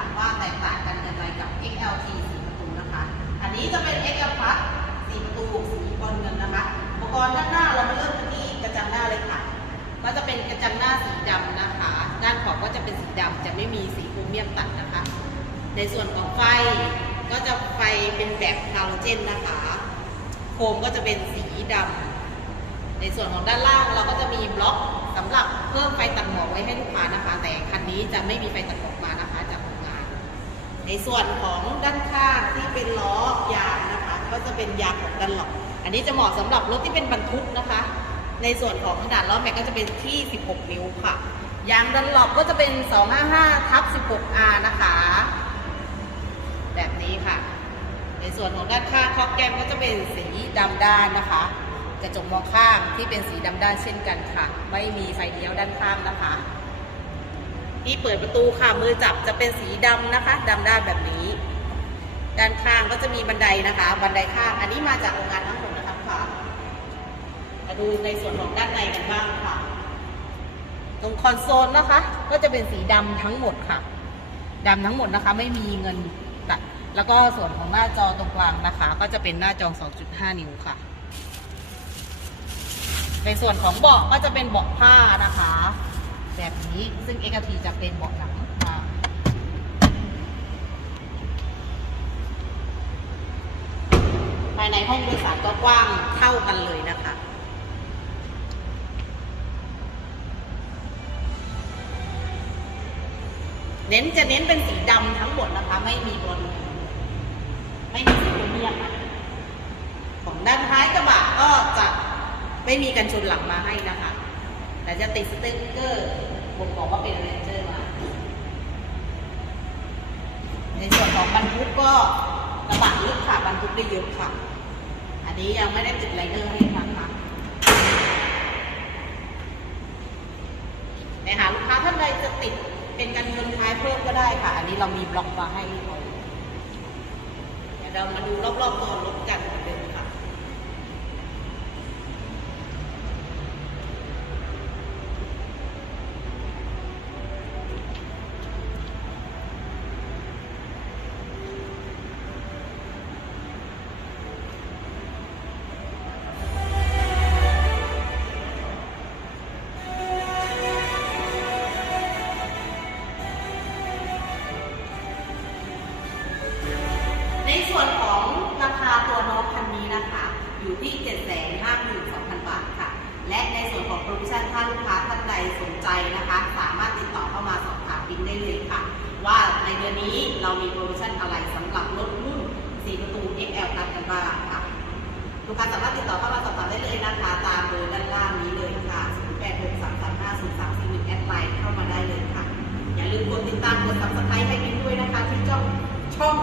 ามว่าแตกต่างกันอย่างไรกับ XLT สีประตูนะคะ อันนี้จะเป็น XL Plus สีประตูสีบอลเงินนะคะ อุปกรณ์ด้านหน้าเรามาเริ่มที่กระจังหน้าเลยค่ะ ก็จะเป็นกระจังหน้าสีดำนะคะ ด้านขอบก็จะเป็นสีดำจะไม่มีสีโครเมียมตัดนะคะ ในส่วนของไฟก็จะไฟเป็นแบบฮาโลเจนนะคะ โคมก็จะเป็นสีดำ ในส่วนของด้านล่างเราก็จะมีบล็อกสำหรับเพิ่มไฟตัดหมอกไว้ให้ลูกค้านะคะ แต่คันนี้จะไม่มีไฟตัดหมอก ในส่วนของด้านข้างที่เป็นล้อยางนะคะ ก็จะเป็นยางของดันหลบอันนี้จะเหมาะสำหรับรถที่เป็นบรรทุกนะคะ ในส่วนของขนาดล้อแม็กก็จะเป็นที่ 16 นิ้วค่ะ ยางดันหลบก็จะเป็น 255ทับ 16R นะคะ แบบนี้ค่ะ ในส่วนของด้านข้างครอบแก้มก็จะเป็นสีดำด้านนะคะ กระจกมองข้างที่เป็นสีดำด้านเช่นกันค่ะ ไม่มีไฟเลี้ยวด้านข้างนะคะ ที่เปิดประตูค่ะมือจับจะเป็นสีดำนะคะดำด้านแบบนี้ ด้านข้างก็จะมีบันไดนะคะ บันไดข้างอันนี้มาจากโรงงานทั้งหมดนะคะค่ะมาดูในส่วนของด้านในกันบ้างค่ะ ตรงคอนโซลนะคะ ก็จะเป็นสีดำทั้งหมดค่ะดำทั้งหมดนะคะ ไม่มีเงินตัดแล้วก็ส่วนของหน้าจอตรงกลางนะคะ ก็จะเป็นหน้าจอ 2.5 นิ้วค่ะ ในส่วนของเบาะก็จะเป็นเบาะผ้านะคะ แบบนี้ ซึ่งเอกทีจะเป็นเบาะหนังภายในห้องโดยสารก็กว้างเท่ากันเลยนะคะเน้นจะเน้นเป็นสีดำทั้งหมดนะคะ ไม่มีบนไม่มีสีเมียมของด้านท้ายกระบะก็จะไม่มีกันชนหลังมาให้นะคะ แต่จะติดสติ๊กเกอร์ ผมบอกว่าเป็นเรนเจอร์มา ในส่วนของบรรทุกก็ระบะลึกค่ะบรรทุกได้เยอะค่ะ อันนี้ยังไม่ได้ติดไรเดอร์ให้นะคะในหาลูกค้าท่านใดจะติดเป็นกันชนท้ายเพิ่มก็ได้ค่ะ อันนี้เรามีบล็อกมาให้เรียบร้อยเดี๋ยวเรามาดูรอบๆตัวรถกันเหมือนเดิมค่ะ อยู่ที่ 7 5 2 0 0 0 บาทค่ะ และในส่วนของโปรโมชั่นถ้าลูกค้าท่านใดสนใจนะคะ สามารถติดต่อเข้ามาสอบถามบินได้เลยค่ะ ว่าในเดือนนี้เรามีโปรโมชั่นอะไรสำหรับรถรุ่น4ประตู XL ตัดกันบ้างค่ะ ลูกค้าสามารถติดต่อเข้ามาสอบถามได้เลยนะคะตามเบอร์ด้านล่างนี้เลยค่ะ0 8 6 3 3 5 0 3 4 1แอดไลน์เข้ามาได้เลยค่ะ อย่าลืมกดติดตามกด subscribe ให้บินด้วยนะคะ ที่ช่องช่อง